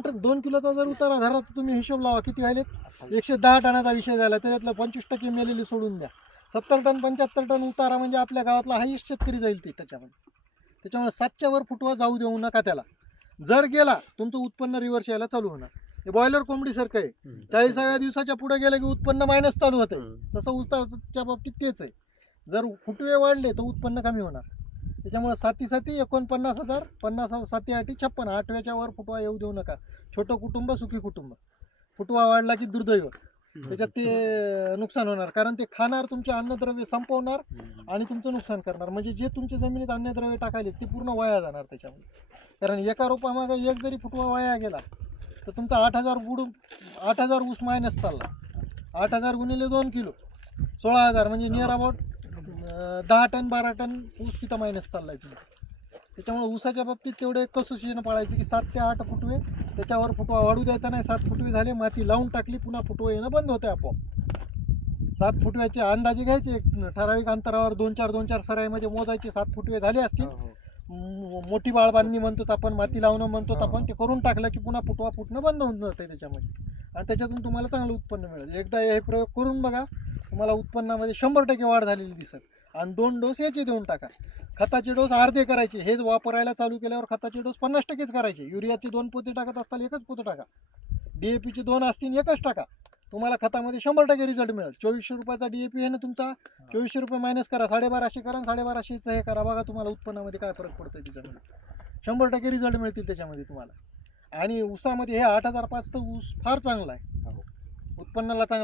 2 किलोचा जर उतारा धरला तर तुम्ही हिशोब लावा किती व्हायले. 110 टनाचा विषय झाला, त्याच्यातलं 25% मेलेली सोडून द्या. 70 टन 75 टन उतारा म्हणजे आपल्या गावातला हायस्ट शेतकरी जाईल ते त्याच्यामध्ये. त्याच्यामुळे 7च्या वर फुटवा जाऊ देऊ नका त्याला. जर गेला तुमचं उत्पन्न रिव्हर्स यायला चालू होणार. हे बॉयलर कोंबडीसारखं आहे. 40व्या दिवसाच्या पुढे गेलं की उत्पन्न मायनस चालू होतं. तसं ऊसाच्या बाबतीत तेच आहे. जर फुटवे वाढले तर उत्पन्न कमी होणार. त्याच्यामुळे 7 49,000 50 7 8 56 8व्याच्या वर फुटवा येऊ देऊ नका. छोटं कुटुंब सुखी कुटुंब. फुटवा वाढला की दुर्दैव, त्याच्यात ते नुकसान होणार. कारण ते खाणार, तुमचे अन्नद्रव्य संपवणार आणि तुमचं नुकसान करणार. म्हणजे जे तुमच्या जमिनीत अन्नद्रव्य टाकायले ते पूर्ण वाया जाणार त्याच्यामध्ये. कारण एका रोपामागे एक जरी फुटवा वाया गेला तर तुमचा 8,000 ऊस मायनस चालला. 8,000 गुणिले 2 किलो 16,000 म्हणजे नियर अबाउट 10 टन 12 टन ऊस तिथं मायनस चाललाय तुम्ही. त्याच्यामुळे ऊसाच्या बाबतीत तेवढे कसोशीनं पाळायचे की 7 ते 8 फुटवे, त्याच्यावर फुटवा वाढू द्यायचा नाही. 7 फुटवे झाले, माती लावून टाकली, पुन्हा फुटवे येणं बंद होते आपोआप. 7 फुटव्याचे अंदाजे घ्यायचे, ठराविक अंतरावर 2-4 सराईमध्ये मोजायचे. 7 फुटवे झाले असतील, मोठी बाळबांधणी म्हणतो आपण, माती लावणं म्हणतो आपण, ते करून टाकलं की पुन्हा फुटवा फुटणं बंद होऊन जातं त्याच्यामध्ये. आणि त्याच्यातून तुम्हाला चांगलं उत्पन्न मिळेल. एकदा हे प्रयोग करून बघा, तुम्हाला उत्पन्नामध्ये 100% वाढ झालेली दिसत. आणि 2 डोस याचे देऊन टाका. खताचे डोस अर्धे करायचे. हेच वापरायला चालू केल्यावर खताचे डोस 50%च करायचे. युरियाचे 2 पोते टाकत असताना 1च पोतं टाका. DAPचे 2 असतील 1च टाका. तुम्हाला खतामध्ये 100% रिझल्ट मिळेल. 2400 रुपयाचा DAP आहे ना तुमचा, 2400 रुपये मायनस करा, 1250 करा, 1250चं हे करा. बघा तुम्हाला उत्पन्नामध्ये काय फरक पडतो त्याच्यामध्ये. 100% रिझल्ट मिळतील त्याच्यामध्ये तुम्हाला. आणि ऊसामध्ये हे 8,005 तर ऊस फार चांगला आहे, उत्पन्नाला चांगला.